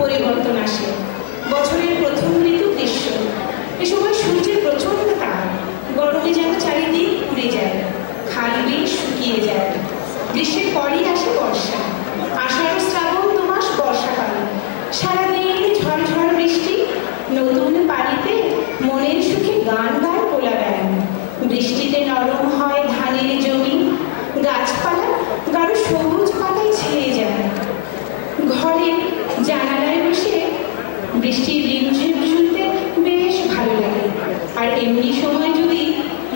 পরিবর্তন আসে। বছরের প্রথম ঋতু গ্রীষ্ম। এ সময় সূর্যের প্রচন্ড তাপ, গরমে যেন চারিদিক পুড়ে যায়, খাল বিল শুকিয়ে যায়। গ্রীষ্মের পরই আসে বর্ষা। আষাঢ় শ্রাবণ 2 মাস বর্ষাকাল। সারাদিন ঝড়ঝড় বৃষ্টি, নতুন পানিতে মনের সুখে গান গায় পোলা ব্যাঙ। বৃষ্টিতে নরম হয় ধানের জমি, গাছপালা গাঢ় সবুজ পাতায় ছেয়ে যায়। ঘরে জানালায় বসে বৃষ্টির রিমঝিম শুনতে বেশ ভালো লাগে। আর এমনি সময় যদি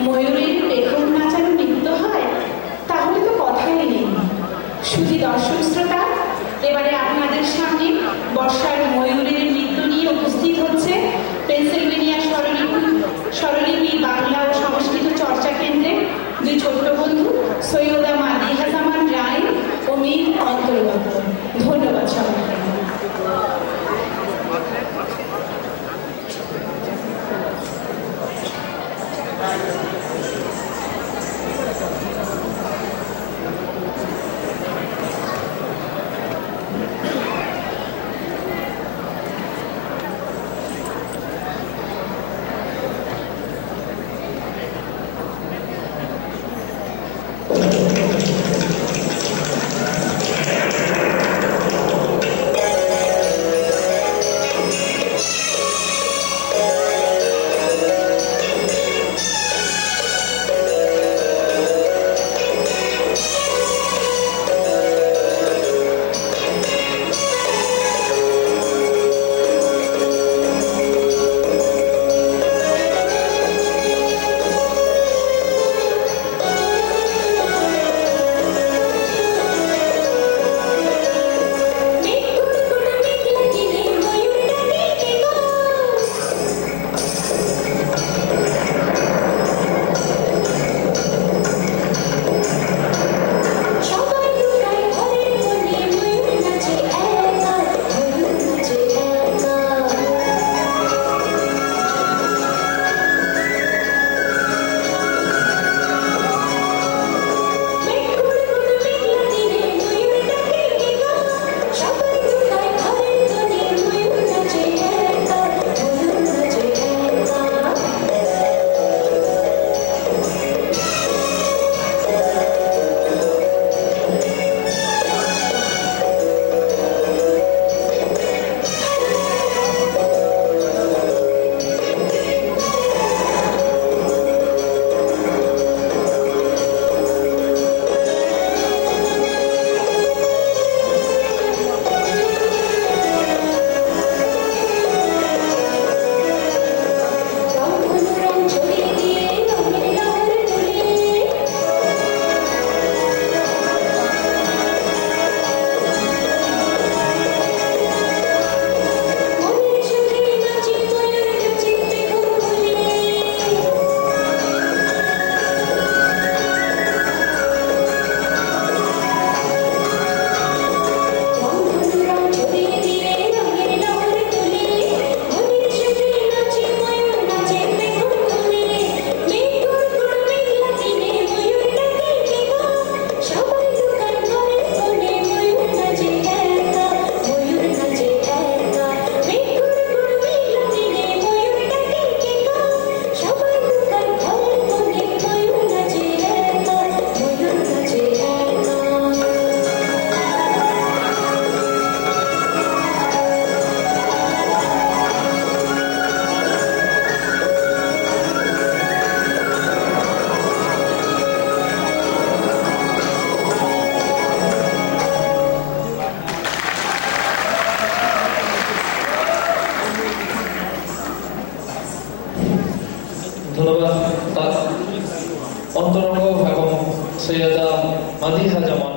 ময়ূরের পেখম নাচানো নৃত্য হয় তাহলে তো কথাই নেই। শুধু দর্শক শ্রোতা, এবারে আপনাদের সামনে বর্ষার ময়ূরের নৃত্য নিয়ে উপস্থিত হচ্ছে পেনসিলভেনিয়া স্বরলিপি বাংলা ও সংস্কৃত চর্চা কেন্দ্রের 2 ছোট্ট বন্ধু সৈয়দা মাদিহা জামান রায় ও মীর অন্তর্গত। ধন্যবাদ সবাইকে। ধন্যবাদ অন্তরঙ্গ এবং সৈয়দা মাদিহা জামান।